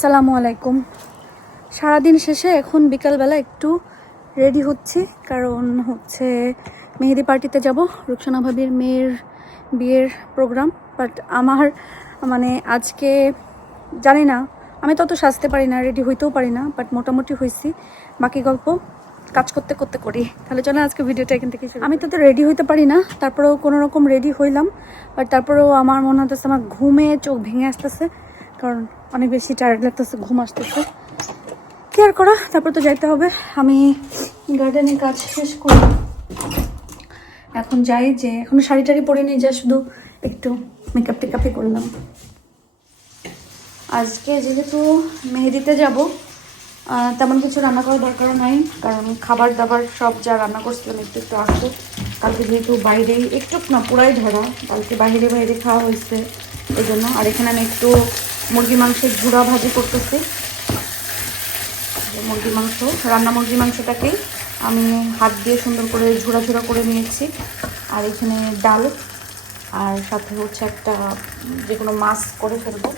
আসসালামু আলাইকুম। সারাদিন শেষে এখন বিকালবেলা একটু রেডি হচ্ছি, কারণ হচ্ছে মেহেদি পার্টিতে যাব। রুকসানা ভাবির মেয়ের বিয়ের প্রোগ্রাম। বাট আমার আজকে জানি না, আমি তত সাজতে পারি না, রেডি হইতেও পারি না, বাট মোটামুটি হয়েছি। বাকি গল্প কাজ করতে করতে করি। তাহলে চলো আজকে ভিডিওটা এখান থেকে শুরু। আমি তো রেডি হইতে পারি না, তারপরেও কোনো রকম রেডি হইলাম। বাট তারপরেও আমার মনে হতেছে আমার ঘুমে চোখ ভেঙে আসতেছে, কারণ অনেক বেশি টায়ার্ড লাগতেছে, ঘুম আসতেছে। কি আর করা, তারপর তো যাইতে হবে। আমি গার্ডেনে কাজ শেষ করি, এখন যাই। যে এখন শাড়ি টাড়ি পরে নিয়ে যা, শুধু একটু মেকআপ টেকআপই করলাম। আজকে যেহেতু মেহেদিতে যাব, তেমন কিছু রান্না করার দরকারও নাই, কারণ খাবার দাবার সব যা রান্না করছিলাম একটু একটু আসতো। কালকে যেহেতু বাইরেই একটু না পুরাই ধরা, কালকে বাইরে বাইরে খাওয়া হয়েছে এই জন্য। আর এখানে আমি একটু মুরগি মাংসের ঝুড়া ভাজি করতেছি। মুরগি মাংস, রান্না মুরগি মাংসটাকেই আমি হাত দিয়ে সুন্দর করে ঝুড়া ঝুড়া করে নিয়েছি। আর এখানে ডাল, আর সাথে হচ্ছে একটা যে কোনো মাছ করে ফেলবো।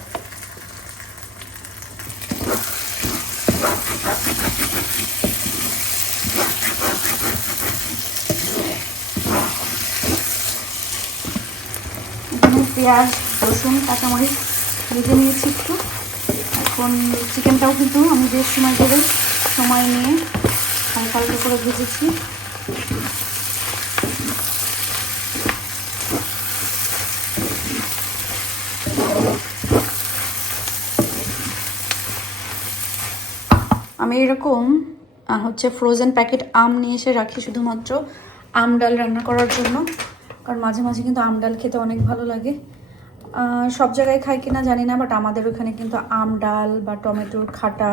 পেঁয়াজ, রসুন, কাঁচামরিচ ভেজে নিয়েছি একটু। এখন চিকেনটাও কিন্তু আমি বেশ সময় নিয়ে হালকা হালকা করে ভেজেছি। আমি এরকম হচ্ছে ফ্রোজেন প্যাকেট আম নিয়ে এসে রাখি, শুধুমাত্র আম ডাল রান্না করার জন্য। কারণ মাঝে মাঝে কিন্তু আম ডাল খেতে অনেক ভালো লাগে। সব জায়গায় খাই কিনা জানি না, বাট আমাদের ওখানে কিন্তু আম ডাল বা টমেটোর খাটা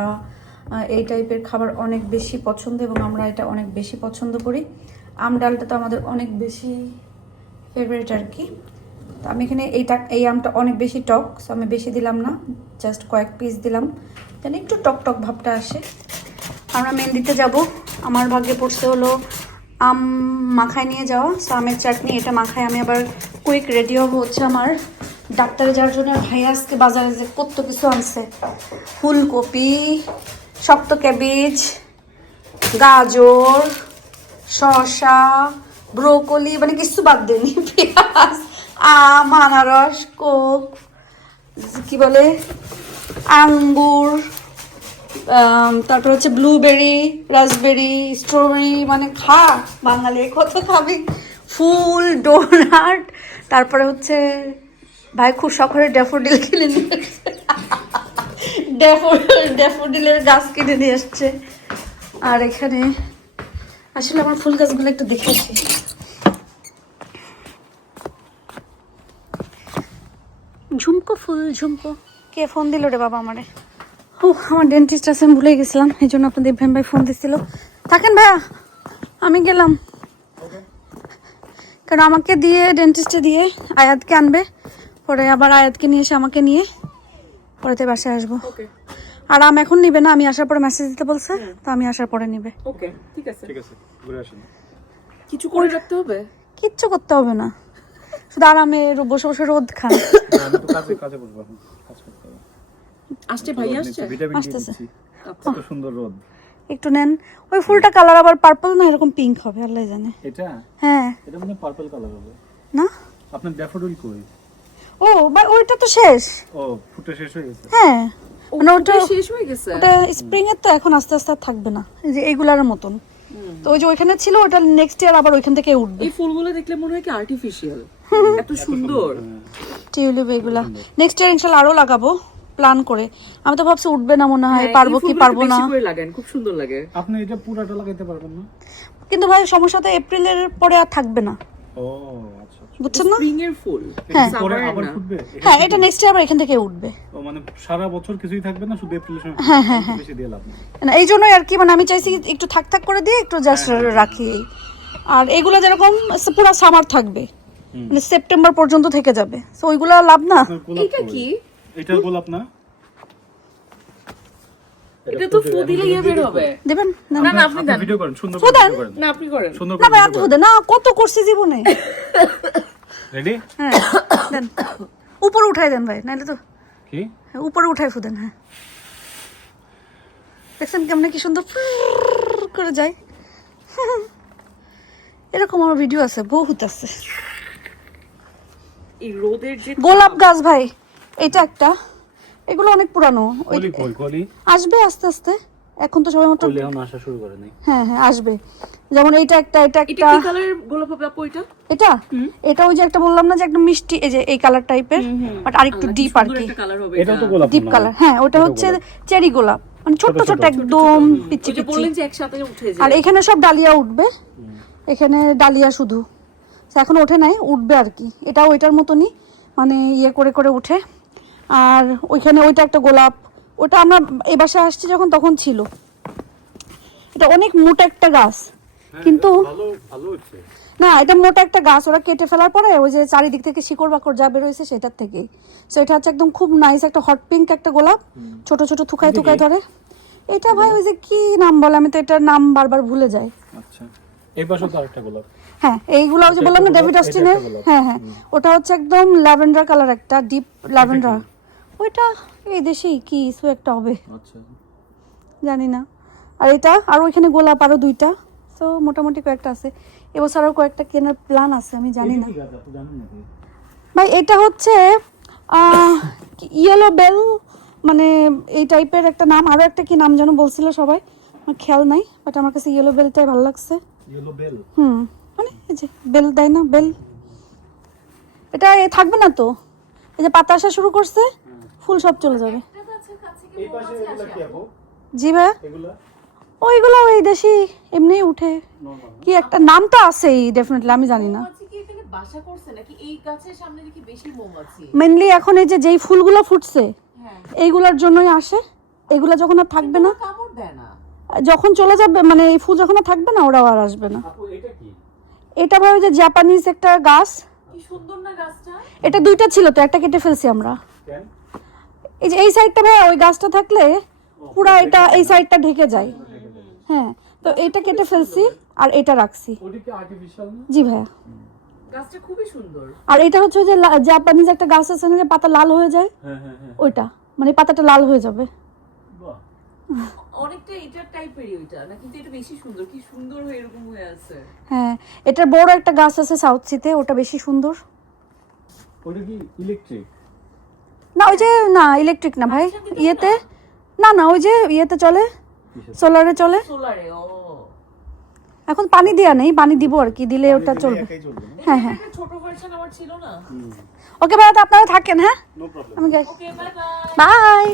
এই টাইপের খাবার অনেক বেশি পছন্দ, এবং আমরা এটা অনেক বেশি পছন্দ করি। আম ডালটা তো আমাদের অনেক বেশি ফেভারিট আর কি। তো আমি এখানে এই আমটা অনেক বেশি টক, সো আমি বেশি দিলাম না, জাস্ট কয়েক পিস দিলাম, যেন একটু টক টক ভাবটা আসে। আমরা মেহেদিতে যাব, আমার ভাগ্যে পড়তে হলো আম মাখায় নিয়ে যাওয়া। সো আমের চাটনি এটা মাখায় আমি আবার কুইক রেডি হবো। হচ্ছে আমার ডাক্তারে যাওয়ার জন্য ভাই আজকে বাজারে যে কত কিছু আনছে, ফুলকপি, শক্ত ক্যাবেজ, গাজর, শসা, ব্রোকলি, মানে কিছু বাদ দেয়নি, পেঁয়াজ, আম, আনারস, কোক, কি বলে আঙ্গুর, তারপর হচ্ছে ব্লুবেরি, রাসবেরি, স্ট্রবেরি, মানে খা বাঙালি কত খাবি, ফুল, ডোনাট, তারপরে হচ্ছে ভাই খুব শখ করে ড্যাফোডিল কিনে নিয়ে এসছে, ড্যাফোডিলের গাছ কিনে নিয়ে এসছে। আর এখানে আসলে আমার ফুল গাছগুলো একটু দেখেছি। ঝুমকো ফুল, ঝুমকো। কে ফোন দিল রে বাবা আমারে? ও আমার ডেন্টিস্ট আছে, আমি ভুলে গেছিলাম, এই জন্য আপনাদের ইব্রাহিম ভাই ফোন দিচ্ছিল। থাকেন ভাইয়া, আমি গেলাম। কারণ আমাকে দিয়ে ডেন্টিস্টে দিয়ে আয়াতকে আনবে, পরে আবার আয়াতকে নিয়ে এসে আমাকে নিয়ে পরেতে বাসায় আসবো। আর আম এখন নিবে না, আমি আসার পরে মেসেজ দিতে বলছে, তো আমি আসার পরে নিবে। ওকে, ঠিক আছে ঠিক আছে, ঘুরে আসুন। কিছু করে রাখতে হবে? কিচ্ছু করতে হবে না, শুধু আরামে বসে বসে রোদ খান। আমি তো কাজে বসবো, কাজ করতে হবে। আসছে ভাই, আসছে, আসতেছে। কত সুন্দর রোদ। একটু নেন। ওই ফুলটা কালার আবার পার্পল না এরকম পিঙ্ক হবে, আল্লাহ জানে। এটা হ্যাঁ, এটা মানে পার্পল কালার হবে না? আপনার ড্যাফোডিল কই? ও ভাই ওইটা তো শেষ। ও ফুটে শেষ হয়ে গেছে। হ্যাঁ, মানে ওটা শেষ হয়ে গেছে। ওটা স্প্রিং এর তো এখন আস্তে আস্তে থাকবে না, এই যে এইগুলার মতন। তো ওই যে ওইখানে ছিল, ওটা নেক্সট ইয়ার আবার ওইখান থেকে উঠবে। এই ফুলগুলো দেখলে মনে হয় কি আর্টিফিশিয়াল, এত সুন্দর টিউলিপ এগুলা নেক্সট ইয়ার ইনশাআল্লাহ আরো লাগাবো প্ল্যান করে। আমি তো ভাবছি উঠবে না মনে হয়, পারবো কি পারবো না। বেশি করে লাগান, খুব সুন্দর লাগে। আপনি এটা পুরাটা লাগাইতে পারবেন না? কিন্তু ভাই সমস্যা তো এপ্রিলের পরে আর থাকবে না, ও আচ্ছা আচ্ছা, বুঝছেন না? স্প্রিং এর ফুল, হ্যাঁ পরে সামার আবার না। ফুটবে। হ্যাঁ, এটা নেক্সট ইয়ার আবার এখান থেকে উঠবে। ও মানে সারা বছর কিছুই থাকবে না, শুধু এপ্রিলের সময়। হ্যাঁ, বেশি দিয়ে লাভ নেই। না এই জন্যই আর কি, মানে আমি চাইছি একটু থাক থাক করে দিয়ে একটু জাস্ট রাখি। আর এগুলো যেরকম পুরো সামার থাকবে, মানে সেপ্টেম্বর পর্যন্ত থেকে যাবে, তো ওইগুলো লাভ না। এটা কি? এটা গোলাপ না? এটা তো ফুল দিলে ইয়ে বের হবে। দেবেন না? না না, আপনি দেন। ভিডিও করেন, সুন্দর করে ভিডিও করেন। না আপনি করেন। সুন্দর না করে ভাই, ভিডিও আপনি করেন। দেন না, কত করছি জীবনে। রেডি? হ্যাঁ দেন, উপরে উঠাই দেন ভাই, নাহলে তো কি উপরে উঠাই ফুদেন। হ্যাঁ দেখছেন কেমন কি সুন্দর ফুর করে যায়। এরকম আমার ভিডিও আছে, বহুত আছে। এই রোদের যে গোলাপ গাছ ভাই, এটা একটা, এগুলো অনেক পুরানো। কলি আসবে আস্তে আস্তে, এখন তো সবাই মাত্র এখন আসা শুরু করে নাই। হ্যাঁ হ্যাঁ আসবে। যেমন এটা একটা, এটা এটা একটা, কি কালারের গোলাপ হবে আপু এটা? এটা এটা ওই যে একটা বললাম না যে একদম মিষ্টি, এই যে এই কালার টাইপের, বাট আরেকটু ডিপ আর কি, একটা কালার হবে এটাও তো গোলাপ ডিপ না? কালার। হ্যাঁ ওটা হচ্ছে চেরি গোলাপ, মানে ছোট ছোট একদম পিচ্ছি ওই যে পিচ্ছি। বললেন যে একসাথে উঠে যায়। আর এখানে সব ডালিয়া উঠবে, এখানে ডালিয়া শুধু এখন ওঠে নাই, উঠবে আর কি। এটা ওইটার মতনই মানে ইয়ে করে করে উঠে। আর ওইখানে ওইটা একটা গোলাপ, ওটা আমরা এই বাসায় আসছি যখন তখন ছিল। এটা অনেক মোটা একটা গাছ, কিন্তু ভালো ভালো হচ্ছে। না এটা মোটা একটা গাছ, ওরা কেটে ফেলার পরে ওই যে চারিদিক থেকে শিকড় বাকড় যা বেরোয়েছে সেটার থেকেই। সো এটা হচ্ছে একদম খুব নাইস একটা হট পিঙ্ক একটা গোলাপ, ছোট ছোট থুকায় থুকায় ধরে। এটা ভাই ওই যে কি নাম বলে, আমি তো এটার নাম বারবার ভুলে যাই। আচ্ছা, এই পাশে তো আরেকটা গোলাপ। হ্যাঁ এইগুলো ওই যে বললাম না ডেভিড অস্টিনের, হ্যাঁ হ্যাঁ ওটা হচ্ছে একদম ল্যাভেন্ডার কালার, একটা ডিপ ল্যাভেন্ডার। ওইটা এই দেশেই কি কিছু একটা হবে, আচ্ছা, জানি না। আর এটা আর ওইখানে গোলাপ আরো দুইটা, তো মোটামুটি কয়েকটা আছে। এবছর আরো কয়েকটা কেনার প্ল্যান আছে, আমি জানি না ভাই। এটা হচ্ছে ইয়েলো বেল, মানে এই টাইপের একটা নাম, আরো একটা কি নাম যেন বলছিল সবাই, আমার খেয়াল নাই, বাট আমার কাছে ইয়েলো বেলটাই ভালো লাগছে। Yellow bell. মানে এই যে বেল দেয় না, বেল, এটা থাকবে না তো, এই যে পাতা আসা শুরু করছে, ফুল সব চলে যাবে। এই পাশে এগুলা কি আপু? জি ভাই, এগুলা ওইগুলো ওই দেশি এমনি উঠে, কি একটা নাম তো আছেই ডেফিনেটলি, আমি জানি না। মৌমাছি কি এখানে বাসা করছে নাকি এই গাছের সামনে দেখি বেশি মৌমাছি? মেনলি এখন এই যে যেই ফুলগুলো ফুটছে হ্যাঁ, এইগুলোর জন্যই আসে। এগুলো যখন আর থাকবে না, কামড় দেয় না। যখন চলে যাবে, মানে এই ফুল যখন আর থাকবে না, ওরাও আর আসবে না। আপু এটা কি? এটা ভাই ওই যে জাপানিজ একটা গাছ, কি সুন্দর না গাছটা। এটা দুইটা ছিল তো, একটা কেটে ফেলছি আমরা। কেন? এই যে এই সাইডটা ভাই, ওই গাছটা থাকলে পুরা এটা এই সাইডটা ঢেকে যায়। হ্যাঁ তো এটা কেটে ফেলছি আর এটা রাখছি। ওটা কি আর্টিফিশিয়াল না? জি ভাইয়া। গাছটা খুবই সুন্দর। আর এটা হচ্ছে ওই যে জাপানিজ একটা গাছ আছে না, যে পাতা লাল হয়ে যায়, হ্যাঁ হ্যাঁ হ্যাঁ, ওইটা মানে পাতাটা লাল হয়ে যাবে। বাহ। অনেকটা এটার টাইপেরই ওইটা না, কিন্তু এটা বেশি সুন্দর, কি সুন্দর হয়ে এরকম হয়ে আছে। হ্যাঁ এটার বড় একটা গাছ আছে সাউথ সিতে, ওটা বেশি সুন্দর। ওটা কি ইলেকট্রিক? না ওই যে না ইলেকট্রিক না ভাই, ইয়েতে না না ওই যে ইয়েতে চলে, সোলারে চলে। সোলারে, ও এখন পানি দেয়া নেই, পানি দিব আর কি, দিলে ওটা চলবে। একাই চলবে না? হ্যাঁ হ্যাঁ একটা ছোট ভার্সন আমার ছিল না। ওকে ভাই, তো আপনারা থাকেন। হ্যাঁ নো প্রবলেম। আমি যাই, okay bye bye. Bye.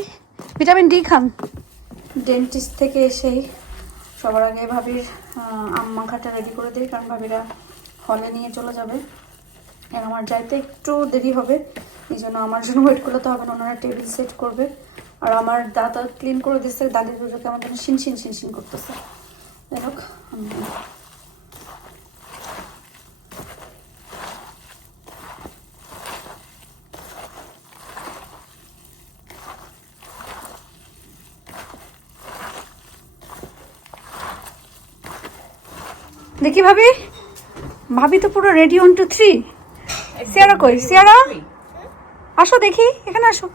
Vitamin D খান। ডেন্টিস্ট থেকে এসেই সবার আগে ভাবির আম মাখাটা রেডি করে দিই, কারণ ভাবিরা হলে নিয়ে চলে যাবে। আর আমার যাইতে একটু দেরি হবে, এই জন্য আমার জন্য ওয়েট করতে হবে না, ওনারা টেবিল সেট করবে। আর আমার দাঁত ক্লিন করে দিচ্ছে, দাঁতের পুজো কেমন যেন শিনশিন শিনশিন করতেছে। যাই হোক দেখি ভাবি, ভাবি তো পুরো রেডি 1 2 3। সিয়ারা কই? সিয়ারা আসো দেখি, এখানে আসো।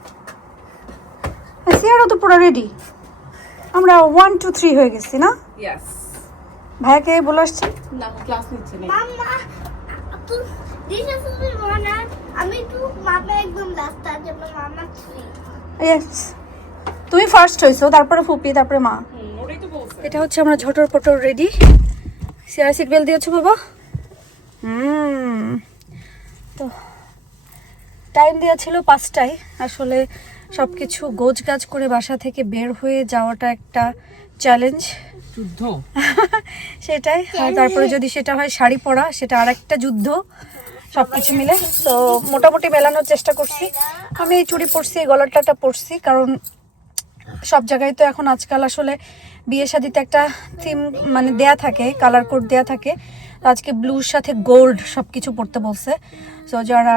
সিয়ারা তো পুরো রেডি, আমরা 1 2 3 হয়ে গেছি না? ইয়েস। ভাইয়াকে বলে আসছি। না ক্লাস নিচ্ছে না। Mama, this is the one আমি তো মামা একদম লাস্ট আছে, মামা 3। ইয়েস, তুমি ফার্স্ট হইছো, তারপরে ফুপি, তারপরে মা। ওটাই তো বলছে। এটা হচ্ছে আমরা ঝটর পটর রেডি। সিয়ারা সিট বেল্ট দিয়েছো বাবা? তো টাইম দেওয়া ছিল 5টায়। আসলে সব কিছু গোছ গাছ করে বাসা থেকে বের হয়ে যাওয়াটা একটা চ্যালেঞ্জ। যুদ্ধ। সেটাই, আর তারপরে যদি সেটা হয় শাড়ি পরা, সেটা আর একটা যুদ্ধ, সব কিছু মিলে। তো মোটামুটি মেলানোর চেষ্টা করছি। আমি এই চুড়ি পরছি, এই গলারটা পরছি, কারণ সব জায়গায় তো এখন আজকাল আসলে বিয়ে শাদিতে একটা থিম মানে দেয়া থাকে, কালার কোড দেয়া থাকে। আজকে ব্লুর সাথে গোল্ড সব কিছু পরতে বলছে। সো যারা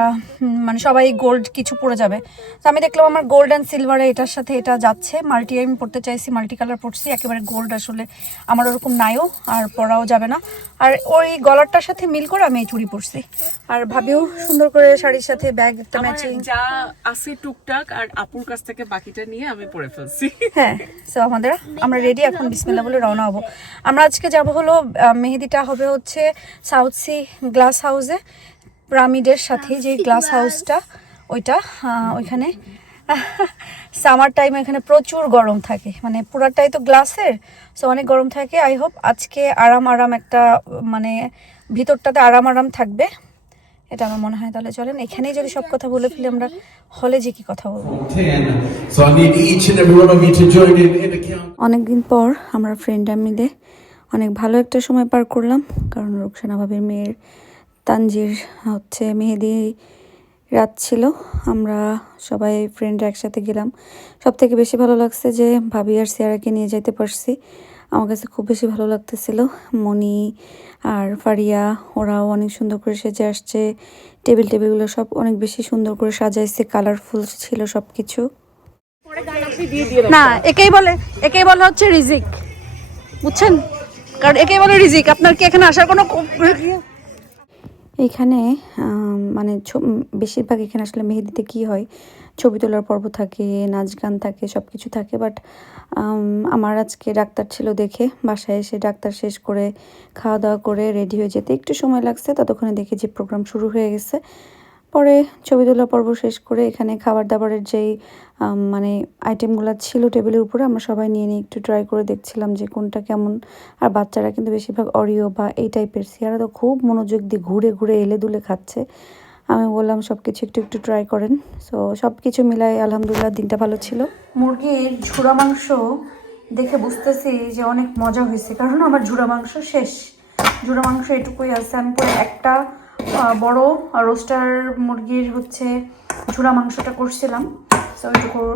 মানে সবাই গোল্ড কিছু পরে যাবে। তো আমি দেখলাম আমার গোল্ড অ্যান্ড সিলভারে এটার সাথে এটা যাচ্ছে। মাল্টি আমি পরতে চাইছি, মাল্টি কালার পরছি, একেবারে গোল্ড আসলে আমার ওরকম নাইও আর পরাও যাবে না। আর ওই গলারটার সাথে মিল করে আমি এই চুড়ি পরছি। আর ভাবিও সুন্দর করে শাড়ির সাথে ব্যাগ একটা ম্যাচিং যা আছে টুকটাক আর আপুর কাছ থেকে বাকিটা নিয়ে আমি পরে ফেলছি। হ্যাঁ, সো আমরা রেডি এখন, বিসমিল্লাহ বলে রওনা হবো। আমরা আজকে যাব হলো মেহেদিটা হবে হচ্ছে সাউথ সি গ্লাস হাউসে, পিরামিডের সাথে যে গ্লাস হাউসটা ওইটা, ওইখানে সামার টাইমে এখানে প্রচুর গরম থাকে, মানে পুরাটাই তো গ্লাসের, সো অনেক গরম থাকে। আই হোপ আজকে আরাম একটা মানে ভিতরটাতে আরাম থাকবে, এটা আমার মনে হয়। তাহলে চলেন এখানেই যদি সব কথা বলে ফেলি, আমরা হলে যে কি কথা বলবো। অনেকদিন পর আমরা ফ্রেন্ডরা মিলে অনেক ভালো একটা সময় পার করলাম, কারণ রুকসানা ভাবির মেয়ের তানজির হচ্ছে মেহেদি রাত ছিল। আমরা সবাই ফ্রেন্ডরা একসাথে গেলাম। সব থেকে বেশি ভালো লাগছে যে ভাবি আর সিয়ারাকে নিয়ে যাইতে পারছি, আমার কাছে খুব বেশি ভালো লাগতেছিল। মনি আর ফারিয়া ওরাও অনেক সুন্দর করে সেজে আসছে, টেবিলগুলো সব অনেক বেশি সুন্দর করে সাজাইছে, কালারফুল ছিল সব কিছু। না, একেই বলে হচ্ছে রিজিক, বুঝছেন? কারণ একেই বলে রিজিক। আপনার কি এখানে আসার কোনো এইখানে মানে বেশিরভাগ এখানে আসলে মেহেদিতে কি হয়, ছবি তোলার পর্ব থাকে, নাচ গান থাকে, সব কিছু থাকে। বাট আমার আজকে ডাক্তার ছিল দেখে বাসায় এসে ডাক্তার শেষ করে খাওয়া দাওয়া করে রেডি হয়ে যেতে একটু সময় লাগছে, ততক্ষণে দেখি যে প্রোগ্রাম শুরু হয়ে গেছে। পরে ছবি তোলা পর্ব শেষ করে এখানে খাবার দাবারের যেই মানে আইটেমগুলো ছিল টেবিলের উপরে, আমরা সবাই নিয়ে একটু ট্রাই করে দেখছিলাম যে কোনটা কেমন। আর বাচ্চারা কিন্তু বেশিরভাগ অরিও বা এই টাইপের, সিয়ারা তো খুব মনোযোগ দিয়ে ঘুরে এলে দুলে খাচ্ছে। আমি বললাম সব কিছু একটু ট্রাই করেন। সো সব কিছু মিলাই আলহামদুলিল্লাহ দিনটা ভালো ছিল। মুরগির ঝুড়া মাংস দেখে বুঝতেছি যে অনেক মজা হয়েছে, কারণ আমার ঝুড়া মাংস শেষ। ঝুড়া মাংস এটুকুই আছে। আমি পরে একটা বড় রোস্টার মুরগির হচ্ছে ঝুড়া মাংসটা করছিলাম, তো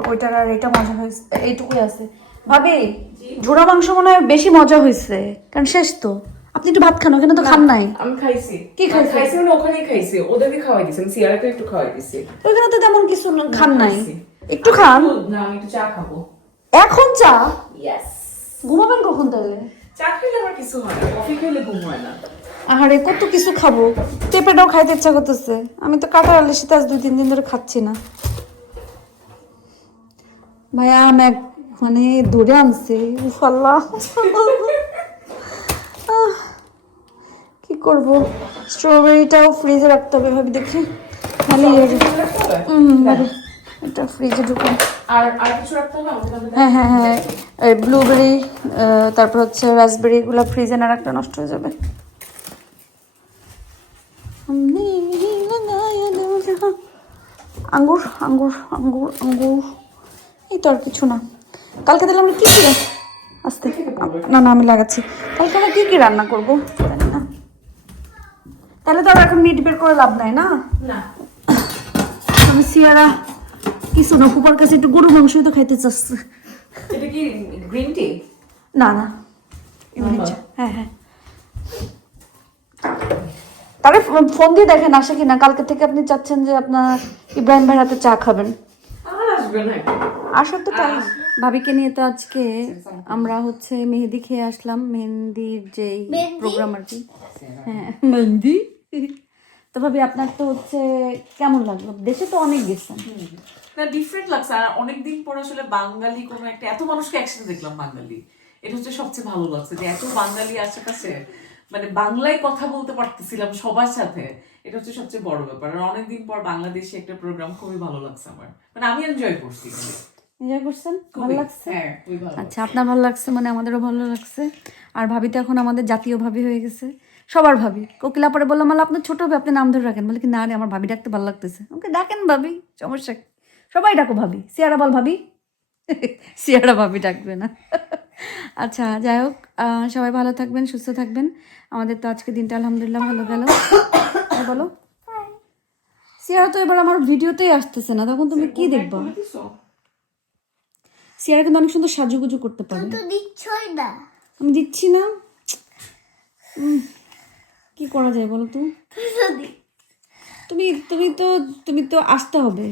ওইটার আর এটা মজা হয়েছে, এইটুকুই আছে। ভাবি ঝুড়া মাংস মনে হয় বেশি মজা হয়েছে, কারণ শেষ তো। আপনি একটু ভাত খান, ওখানে তো খান নাই। আমি খাইছি। কি খাইছি? মানে ওখানেই খাইছি, ওদেরকে খাওয়াই দিছি, আমি সিয়ারাকে একটু খাওয়াই দিছি। ওখানে তো তেমন কিছু খান নাই, একটু খান। না, আমি একটু চা খাবো। এখন চা? ইয়েস। ঘুমাবেন কখন তাহলে? চা খেলে আমার কিছু হয় না, কফি খেলে ঘুম হয় না। আহারে কত কিছু খাবো, পেঁপেটাও খাইতে ইচ্ছা করতেছে। আমি তো কাঁঠাল আলু শীত আজ 2-3 দিন ধরে খাচ্ছি না। ভাইয়া ম্যাগ মানে ধরে আনছে, উফ আল্লাহ। কি করবো, স্ট্রবেরিটাও ফ্রিজে রাখতে হবে ভাবি, দেখি খালি এটা ফ্রিজে ঢুকান। আর কিছু রাখতে হবে আমাদের? হ্যাঁ, এই ব্লুবেরি তারপর হচ্ছে রাসবেরি এগুলো ফ্রিজে না রাখলে নষ্ট হয়ে যাবে। আঙ্গুর এই তো আর কিছু না। কালকে তাহলে আমরা কি আস্তে না আমি লাগাচ্ছি। কালকে আমরা কি রান্না করবো জানি না। তাহলে তো আর এখন মিট বের করে লাভ নাই না। আমি সিয়ারা কিছু না, ফুপার কাছে একটু গরু মাংসই তো খাইতে চাচ্ছে। এটা কি গ্রিন টি? না হ্যাঁ তাহলে ফোন দিয়ে দেখেন আসে কিনা। কালকে থেকে আপনি চাচ্ছেন যে আপনার ইব্রাহিম ভাইয়ের হাতে চা খাবেন। আসার তো টাইম। ভাবিকে নিয়ে তো আজকে আমরা হচ্ছে মেহেদি খেয়ে আসলাম, মেহেন্দির যেই প্রোগ্রাম আর কি। হ্যাঁ মেহেন্দি। তো ভাবি আপনার তো হচ্ছে কেমন লাগলো? দেশে তো অনেক গেছেন। না, ডিফারেন্ট লাগছে। আর অনেকদিন পর আসলে বাঙালি কোনো একটা এত মানুষকে একসাথে দেখলাম বাঙালি, এটা হচ্ছে সবচেয়ে ভালো লাগছে যে এত বাঙালি আশেপাশে, মানে বাংলায় কথা বলতে পারতেছিলাম সবার সাথে, এটা হচ্ছে সবচেয়ে বড় ব্যাপার। আর অনেকদিন পর বাংলাদেশে একটা প্রোগ্রাম খুবই ভালো লাগছে আমার, মানে আমি এনজয় করছি। এনজয় করছেন? ভালো লাগছে? হ্যাঁ, খুবই ভালো। আচ্ছা, আপনার ভালো লাগছে মানে আমাদেরও ভালো লাগছে। আর ভাবি তো এখন আমাদের জাতীয় ভাবি হয়ে গেছে, সবার ভাবি। কোকিলা পরে বললাম মালা আপনার ছোট ভাবি, আপনি নাম ধরে রাখেন। বলে কি না রে, আমার ভাবি ডাকতে ভালো লাগতেছে। ওকে ডাকেন ভাবি, সমস্যা কি? সবাই ডাকো ভাবি। সিয়ারা বল ভাবি। সিয়ারা ভাবি ডাকবে না। আচ্ছা যাই হোক, সবাই ভালো থাকবেন, সুস্থ থাকবেন। আমাদের তো আজকে দিনটা আলহামদুলিল্লাহ ভালো গেল। বলো সিয়ারা তো এবার আমার ভিডিওতেই আসতেছে না, তখন তুমি কি দেখবা? সিয়ারা কিন্তু অনেক সুন্দর সাজুগুজু করতে পারে। তো দিচ্ছই না। আমি দিচ্ছি না। কি করা যায় বলো তো? যদি তুমি তো আসতে হবে,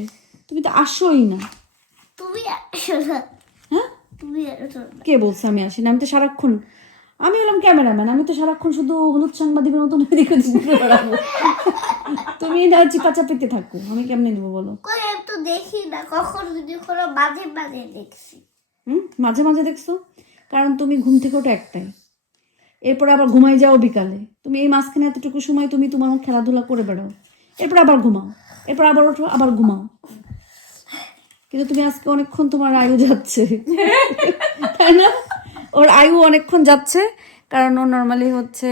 তুমি তো আসোই না। তুমি আসো না, হ্যাঁ, তুমি আসো না। কে বলছে আমি আসি না? আমি তো সারাক্ষণ, আমি হলাম ক্যামেরাম্যান, আমি তো সারাক্ষণ শুধু হলুদ সাংবাদিকের মতন এদিকে ওদিক ঘুরে বেড়াবো। তুমি না চিপাচাপিতে থাকো, আমি কেমনে নেবো বলো? কই আমি তো দেখি না, কখন যদি কোনো মাঝে মাঝে দেখছি। মাঝে মাঝে দেখছো, কারণ তুমি ঘুম থেকে ওঠো একটাই, এরপরে আবার ঘুমাই যাও বিকালে। তুমি এই মাঝখানে এতটুকু সময় তুমি তোমার খেলাধুলা করে বেড়াও, এরপর আবার ঘুমাও, এরপর আবার ওঠো আবার ঘুমাও। কিন্তু তুমি আজকে অনেকক্ষণ তোমার আয়ু যাচ্ছে, তাই না? ওর আয়ু অনেকক্ষণ যাচ্ছে, কারণ ও নর্মালি হচ্ছে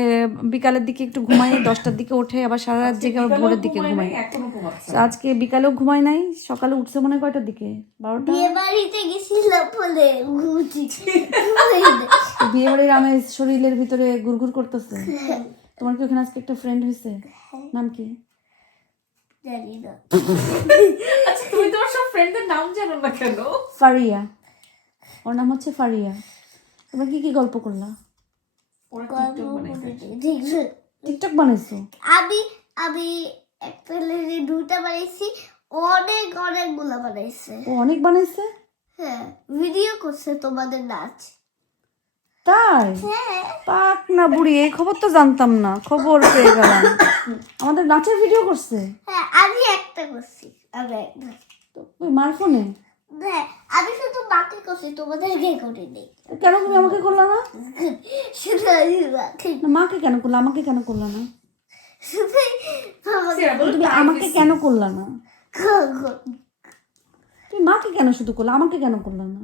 বিকালের দিকে একটু ঘুমায়, 10টার দিকে ওঠে, আবার সারা রাত জেগে আবার ভোরের দিকে ঘুমায়। এখনো ঘুমাচ্ছে। তো আজকে বিকালেও ঘুমায় নাই, সকালে উঠছে মনে হয় কয়টার দিকে, 12টা। বিয়ে বাড়িতে গেছিলাম বলে ঘুমছি। বিয়ে বাড়ির আমেজ শরীরের ভিতরে গুড়গুড় করতেছে। তোমার কি ওখানে আজকে একটা ফ্রেন্ড হয়েছে? নাম কি? জানি না। আচ্ছা তুমি তোমার সব ফ্রেন্ডদের নাম জানো না কেন? ফারিয়া, ওর নাম হচ্ছে ফারিয়া। তোমরা কি কি গল্প করলা? ওরা টিকটক বানাইছে। ঠিক আছে। টিকটক বানাইছো? আমি আমি একটা লেডি দুটা বানাইছি, অনেক অনেকগুলো বানাইছে। ও অনেক বানাইছে? হ্যাঁ, ভিডিও করছে তোমাদের নাচ। তাই? হ্যাঁ পাক না বুড়ি, এই খবর তো জানতাম না, খবর পেয়ে গেলাম। আমাদের নাচের ভিডিও করছে? হ্যাঁ, আমি একটা করছি, আমি একটা। তো ওই মার ফোনে? হ্যাঁ, আমি শুধু মাকে করছি, তোমাদেরকে করিনি। কেন তুমি আমাকে করলা না? শুধু আমি মাকে, না, মাকে কেন করলা, আমাকে কেন করলা না? শুধু সিয়া বলো, তুমি আমাকে কেন করলা না? মাকে। তুমি মাকে কেন শুধু করলা, আমাকে কেন করলা না?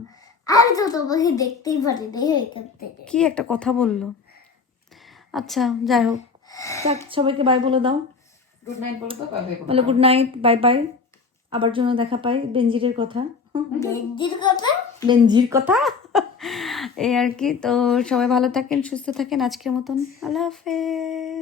আমি তো তোমাকে দেখতেই পারিনি এখান থেকে। কি একটা কথা বললো। আচ্ছা যাই হোক, যাক, সবাইকে বাই বলে দাও। গুড নাইট বলো তো, বাই বাই বলো। বলে গুড নাইট, বাই বাই, আবার জন্য দেখা পাই। বেনজিরের কথা, বেঞ্জির কথা। বেনজির কথা। এই আর কি। তো সবাই ভালো থাকেন, সুস্থ থাকেন, আজকের মতন আল্লাহ হাফেজ।